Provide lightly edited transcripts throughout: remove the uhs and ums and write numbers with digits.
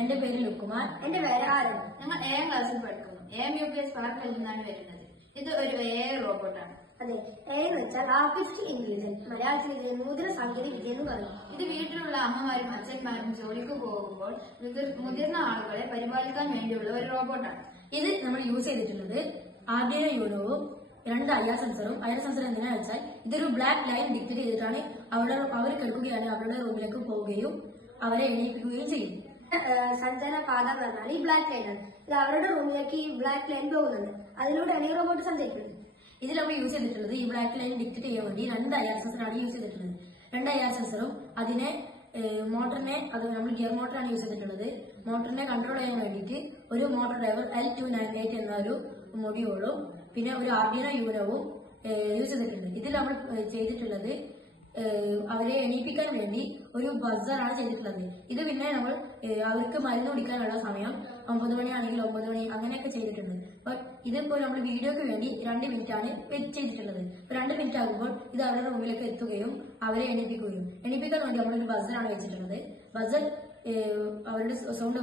എന്റെ പേര് ലുക്കുമാർ. എന്റെ പേര് ആരൻ. ഞങ്ങൾ AM ക്ലാസ്സിൽ പഠിക്കുന്നു. AM UPS പാർക്കിൽ നിന്നാണ് വരുന്നത്. ഇത് ഒരു AI റോബോട്ടാണ്. അതെ, എ എന്ന് വെച്ചാൽ ആർട്ടിഫിഷ്യൽ ഇന്റലിജൻസ്, മലയാളത്തിൽ ഇതിന് നൂതന സാങ്കേതിക വിദ്യ എന്ന് പറയും. ഇത് വീട്ടിലുള്ള അമ്മമാരും അച്ഛന്മാരും ജോലിക്ക് പോകുമ്പോൾ മുതിർന്ന ആളുകളെ പരിപാലിക്കാൻ വേണ്ടിയുള്ള ഒരു റോബോട്ടാണ്. ഇത് നമ്മൾ യൂസ് ചെയ്തിട്ടുള്ളത് ആർഡിനോ യൂണോവും 2 IR സെൻസറും. IR സെൻസർ എന്തിനാണെന്ന് വെച്ചാൽ ഇതൊരു ബ്ലാക്ക് ലൈൻ ഡിക്റ്റേറ്റ് ചെയ്തിട്ടാണ് അവർ കിടക്കുകയാണ് അവരുടെ റൂമിലേക്ക് പോവുകയും അവരെ എണീപ്പിക്കുകയും ചെയ്യും. സഞ്ചാര പാത എന്ന് പറഞ്ഞാൽ ഈ ബ്ലാക്ക് ലൈൻ ആണ്. ഇത് അവരുടെ റൂമിലേക്ക് ഈ ബ്ലാക്ക് ലൈൻ പോകുന്നുണ്ട്. അതിലൂടെയാണ് ഈ റോബോട്ട് സഞ്ചരിക്കുന്നത്. ഇതിൽ നമ്മൾ യൂസ് ചെയ്തിട്ടുള്ളത് ഈ ബ്ലാക്ക് ലൈൻ ഡിക്റ്റേറ്റ് ചെയ്യാൻ വേണ്ടി 2 IR സെൻസറാണ് യൂസ് ചെയ്തിട്ടുള്ളത്. 2 IR സെൻസറും അതിനെ മോട്ടറിനെ നമ്മൾ ഗിയർ മോട്ടറാണ് യൂസ് ചെയ്തിട്ടുള്ളത്. മോട്ടറിനെ കൺട്രോൾ ചെയ്യാൻ വേണ്ടിയിട്ട് ഒരു മോട്ടോർ ഡ്രൈവർ L298 എന്ന ഒരു മൊഡ്യൂളും പിന്നെ ഒരു ആർഡിനോ യൂണോവും യൂസ് ചെയ്തിട്ടുണ്ട്. ഇതിൽ നമ്മൾ ചെയ്തിട്ടുള്ളത് അവരെ എണീപ്പിക്കാൻ വേണ്ടി ഒരു ബസറാണ് ചെയ്തിട്ടുള്ളത്. ഇത് പിന്നെ നമ്മൾ അവർക്ക് മരുന്ന് കുടിക്കാനുള്ള സമയം 9 മണിയാണെങ്കിൽ 9 മണി അങ്ങനെയൊക്കെ ചെയ്തിട്ടുണ്ട്. അപ്പൊ ഇതിപ്പോൾ നമ്മൾ വീഡിയോക്ക് വേണ്ടി 2 മിനിറ്റാണ് ചെയ്തിട്ടുള്ളത്. 2 മിനിറ്റ് ആകുമ്പോൾ ഇത് അവരുടെ റൂമിലേക്ക് എത്തുകയും അവരെ എണീപ്പിക്കാൻ വേണ്ടി നമ്മളൊരു ബസറാണ് വെച്ചിട്ടുള്ളത്. ബസർ അവരുടെ സൗണ്ട്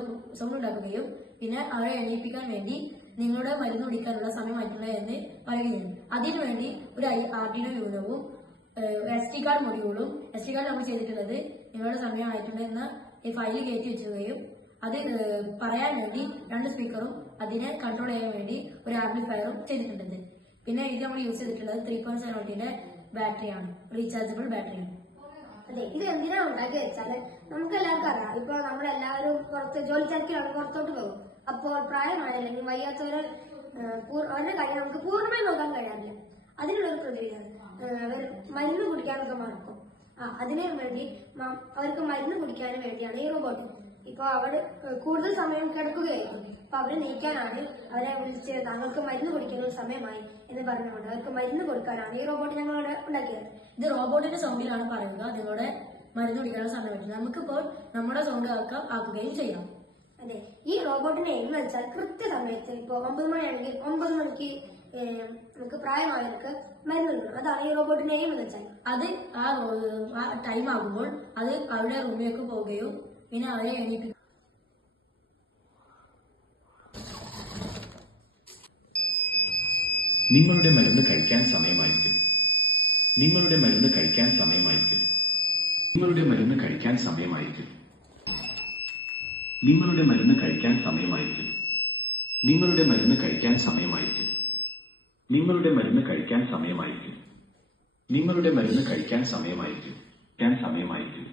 ഉണ്ടാക്കുകയും പിന്നെ അവരെ എണീപ്പിക്കാൻ വേണ്ടി നിങ്ങളുടെ മരുന്ന് കുടിക്കാനുള്ള സമയമായിട്ടുണ്ട് എന്ന് പറയുകയും അതിനുവേണ്ടി ഒരു ആർഡിനോ യൂണോവും SD കാർഡ് മൊഡ്യൂളും. SD കാർഡ് നമ്മൾ ചെയ്തിട്ടുള്ളത് നിങ്ങളുടെ സമയമായിട്ടുണ്ട് എന്ന ഫയൽ കയറ്റി വെച്ചുകയും അത് പറയാൻ വേണ്ടി 2 സ്പീക്കറും അതിനെ കൺട്രോൾ ചെയ്യാൻ വേണ്ടി ഒരു ആംപ്ലിഫയറും ചെയ്തിട്ടുണ്ട്. പിന്നെ ഇത് നമ്മൾ യൂസ് ചെയ്തിട്ടുള്ളത് 3.7 ബാറ്ററിയാണ്, റീചാർജബിൾ ബാറ്ററിയാണ്. അതെ, ഇത് എന്തിനാണ് ഉണ്ടാക്കി വെച്ചാല് നമുക്ക് എല്ലാവർക്കും അറിയാം. ഇപ്പൊ നമ്മളെല്ലാവരും പുറത്ത് ജോലി തിരക്കിലാണ് പുറത്തോട്ട് പോകും. അപ്പോൾ പ്രായമായ അല്ലെങ്കിൽ വയ്യാത്തവരെ അവരുടെ കാര്യം നമുക്ക് പൂർണ്ണമായി നോക്കാൻ കഴിയാറില്ല. അതിനുള്ളൊരു പ്രതിവിധിയാണ് അവർ മരുന്ന് കുടിക്കാനൊക്കെ മറക്കും. അതിനു വേണ്ടി അവർക്ക് മരുന്ന് കുടിക്കാനും വേണ്ടിയാണ് ഈ റോബോട്ട്. ഇപ്പൊ അവിടെ കൂടുതൽ സമയം കിടക്കുകയായിരിക്കും. അപ്പൊ അവരെ നീക്കാനാണ് അവരെ വിളിച്ച് താങ്കൾക്ക് മരുന്ന് കുടിക്കുന്ന സമയമായി എന്ന് പറഞ്ഞുകൊണ്ട് അവർക്ക് മരുന്ന് കൊടുക്കാനാണ് ഈ റോബോട്ട് ഞങ്ങളിവിടെ ഉണ്ടാക്കിയത്. ഇത് റോബോട്ടിന്റെ സൗണ്ടിലാണ് പറയുക നിങ്ങളുടെ മരുന്ന് കുടിക്കാനുള്ള സമയം. നമുക്കിപ്പോൾ നമ്മുടെ സൗണ്ട് ആക്കുകയും ചെയ്യാം. അതെ, ഈ റോബോട്ടിന്റെ എയിം വെച്ചാൽ കൃത്യസമയത്ത് ഇപ്പൊ 9 മണിയാണെങ്കിൽ 9 മണിക്ക് നമുക്ക് പ്രായമായവർക്ക് മരുന്ന് കൊടുക്കണം. അതാണ് ഈ റോബോട്ടിന്റെ എയിം എന്ന് വെച്ചാൽ. അത് ആ ടൈം ആകുമ്പോൾ അത് അവരുടെ റൂമിലേക്ക് പോവുകയും പിന്നെ അവരെ എണീപ്പിക്കും. നിങ്ങളുടെ മരുന്ന് കഴിക്കാൻ സമയമായിരിക്കും. നിങ്ങളുടെ മരുന്ന് കഴിക്കാൻ സമയമായിരിക്കും. നിങ്ങളുടെ മരുന്ന് കഴിക്കാൻ സമയമായിരിക്കും. നിങ്ങളുടെ മരുന്ന് കഴിക്കാൻ സമയമായിരിക്കും. നിങ്ങളുടെ മരുന്ന് കഴിക്കാൻ സമയമായിരിക്കും. നിങ്ങളുടെ മരുന്ന് കഴിക്കാൻ സമയമായിരിക്കും. നിങ്ങളുടെ മരുന്ന് കഴിക്കാൻ സമയമായിരിക്കും. സമയമായിരിക്കും.